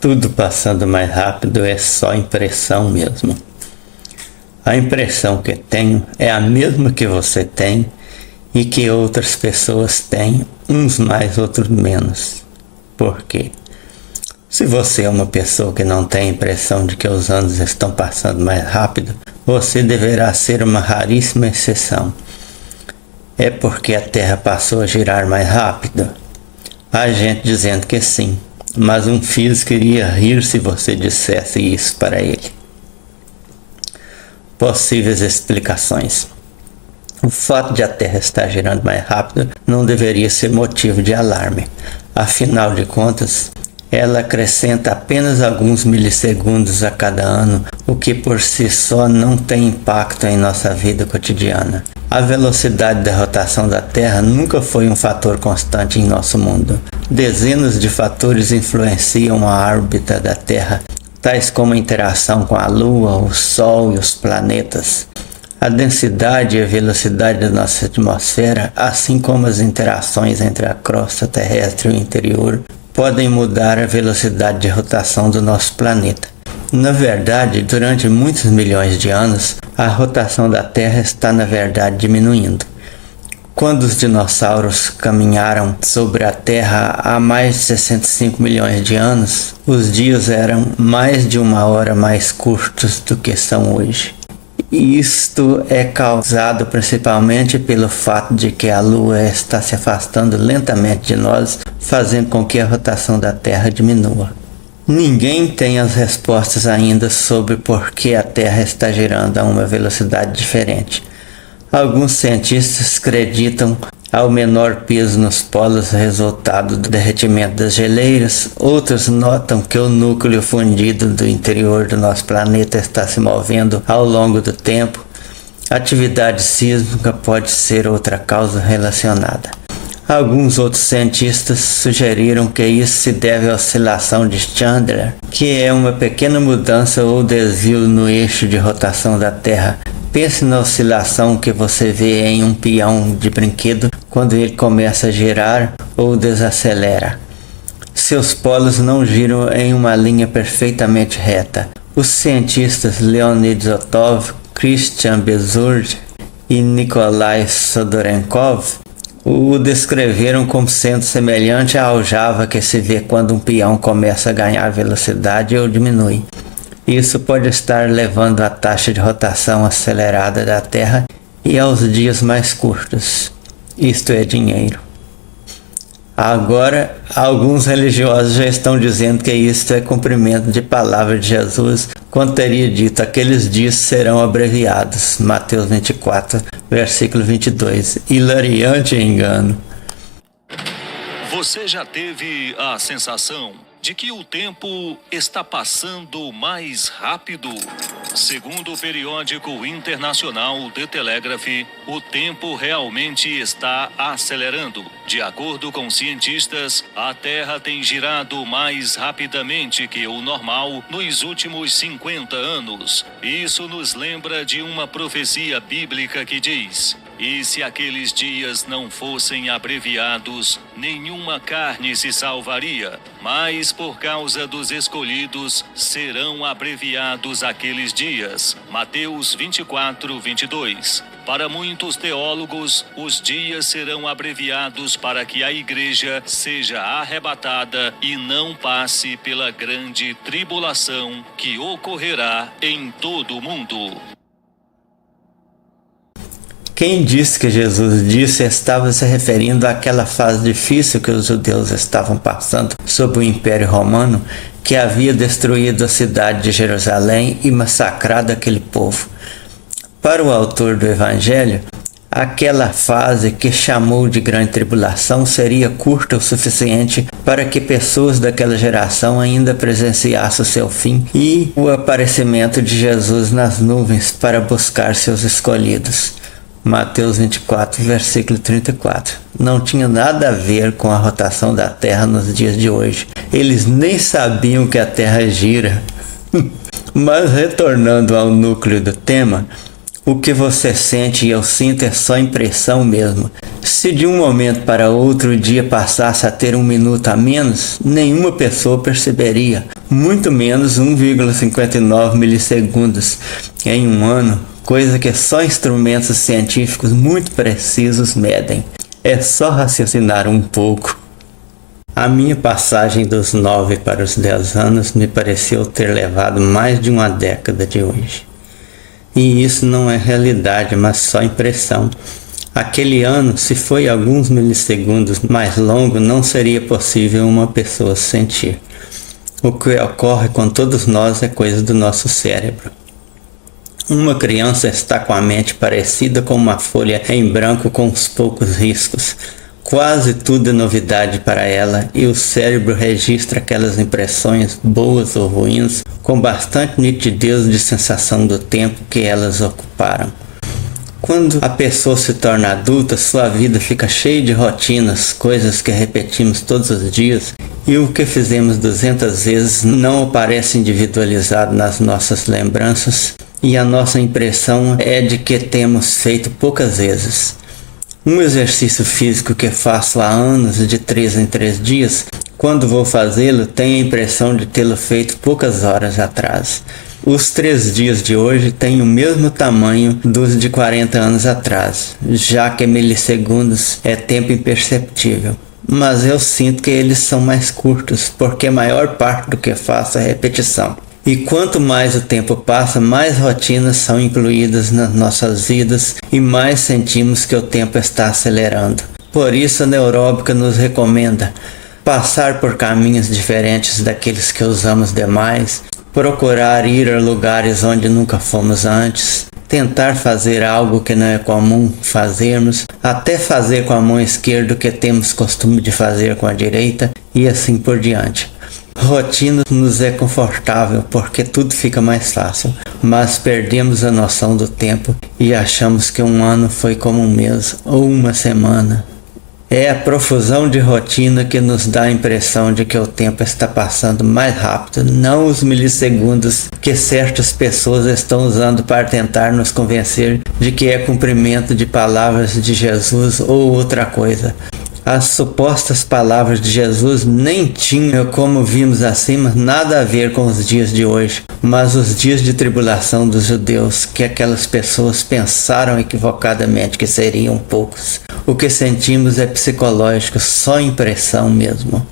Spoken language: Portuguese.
Tudo passando mais rápido é só impressão mesmo. A impressão que tenho é a mesma que você tem e que outras pessoas têm, uns mais, outros menos. Por quê? Se você é uma pessoa que não tem a impressão de que os anos estão passando mais rápido, você deverá ser uma raríssima exceção. É porque a Terra passou a girar mais rápido? Há gente dizendo que sim, mas um físico iria rir se você dissesse isso para ele. Possíveis explicações. O fato de a Terra estar girando mais rápido não deveria ser motivo de alarme. Afinal de contas, ela acrescenta apenas alguns milissegundos a cada ano, o que por si só não tem impacto em nossa vida cotidiana. A velocidade da rotação da Terra nunca foi um fator constante em nosso mundo. Dezenas de fatores influenciam a órbita da Terra, tais como a interação com a Lua, o Sol e os planetas. A densidade e a velocidade da nossa atmosfera, assim como as interações entre a crosta terrestre e o interior, podem mudar a velocidade de rotação do nosso planeta. Na verdade, durante muitos milhões de anos, a rotação da Terra está na verdade diminuindo. Quando os dinossauros caminharam sobre a Terra há mais de 65 milhões de anos, os dias eram mais de uma hora mais curtos do que são hoje. Isto é causado principalmente pelo fato de que a Lua está se afastando lentamente de nós, fazendo com que a rotação da Terra diminua. Ninguém tem as respostas ainda sobre por que a Terra está girando a uma velocidade diferente. Alguns cientistas acreditam ao menor peso nos polos resultado do derretimento das geleiras. Outros notam que o núcleo fundido do interior do nosso planeta está se movendo ao longo do tempo. A atividade sísmica pode ser outra causa relacionada. Alguns outros cientistas sugeriram que isso se deve à oscilação de Chandler, que é uma pequena mudança ou desvio no eixo de rotação da Terra. Pense na oscilação que você vê em um peão de brinquedo quando ele começa a girar ou desacelera. Seus polos não giram em uma linha perfeitamente reta. Os cientistas Leonid Zotov, Christian Bezursky e Nikolai Sodorenkov o descreveram como sendo semelhante à aljava que se vê quando um peão começa a ganhar velocidade ou diminui. Isso pode estar levando à taxa de rotação acelerada da Terra e aos dias mais curtos. Isto é dinheiro. Agora, alguns religiosos já estão dizendo que isto é cumprimento de palavra de Jesus, quando teria dito: aqueles dias serão abreviados. Mateus 24, versículo 22. Hilariante engano. Você já teve a sensação de que o tempo está passando mais rápido? Segundo o periódico internacional The Telegraph, o tempo realmente está acelerando. De acordo com cientistas, a Terra tem girado mais rapidamente que o normal nos últimos 50 anos. Isso nos lembra de uma profecia bíblica que diz: e se aqueles dias não fossem abreviados, nenhuma carne se salvaria. Mas por causa dos escolhidos, serão abreviados aqueles dias. Mateus 24, 22. Para muitos teólogos, os dias serão abreviados para que a igreja seja arrebatada e não passe pela grande tribulação que ocorrerá em todo o mundo. Quem disse que Jesus disse estava se referindo àquela fase difícil que os judeus estavam passando sob o Império Romano, que havia destruído a cidade de Jerusalém e massacrado aquele povo. Para o autor do Evangelho, aquela fase que chamou de grande tribulação seria curta o suficiente para que pessoas daquela geração ainda presenciassem o seu fim e o aparecimento de Jesus nas nuvens para buscar seus escolhidos. Mateus 24, versículo 34. Não tinha nada a ver com a rotação da Terra nos dias de hoje. Eles nem sabiam que a Terra gira. Mas retornando ao núcleo do tema, o que você sente e eu sinto é só impressão mesmo. Se de um momento para outro o dia passasse a ter um minuto a menos, nenhuma pessoa perceberia. muito menos 1,59 milissegundos em um ano, coisa que só instrumentos científicos muito precisos medem. É só raciocinar um pouco. A minha passagem dos 9 para os 10 anos me pareceu ter levado mais de uma década de hoje. E isso não é realidade, mas só impressão. Aquele ano, se foi alguns milissegundos mais longo, não seria possível uma pessoa sentir. O que ocorre com todos nós é coisa do nosso cérebro. Uma criança está com a mente parecida com uma folha em branco com uns poucos riscos. Quase tudo é novidade para ela e o cérebro registra aquelas impressões, boas ou ruins, com bastante nitidez de sensação do tempo que elas ocuparam. Quando a pessoa se torna adulta, sua vida fica cheia de rotinas, coisas que repetimos todos os dias, e o que fizemos 200 vezes não aparece individualizado nas nossas lembranças, e a nossa impressão é de que temos feito poucas vezes. Um exercício físico que faço há anos, de 3 em 3 dias, quando vou fazê-lo, tenho a impressão de tê-lo feito poucas horas atrás. Os 3 dias de hoje têm o mesmo tamanho dos de 40 anos atrás, já que milissegundos é tempo imperceptível. Mas eu sinto que eles são mais curtos, porque a maior parte do que faço é repetição. E quanto mais o tempo passa, mais rotinas são incluídas nas nossas vidas e mais sentimos que o tempo está acelerando. Por isso a neuróbica nos recomenda passar por caminhos diferentes daqueles que usamos demais, procurar ir a lugares onde nunca fomos antes, tentar fazer algo que não é comum fazermos, até fazer com a mão esquerda o que temos costume de fazer com a direita e assim por diante. Rotina nos é confortável porque tudo fica mais fácil, mas perdemos a noção do tempo e achamos que um ano foi como um mês ou uma semana. É a profusão de rotina que nos dá a impressão de que o tempo está passando mais rápido, não os milissegundos que certas pessoas estão usando para tentar nos convencer de que é cumprimento de palavras de Jesus ou outra coisa. As supostas palavras de Jesus nem tinham, como vimos acima, nada a ver com os dias de hoje, mas os dias de tribulação dos judeus, que aquelas pessoas pensaram equivocadamente que seriam poucos. O que sentimos é psicológico, só impressão mesmo.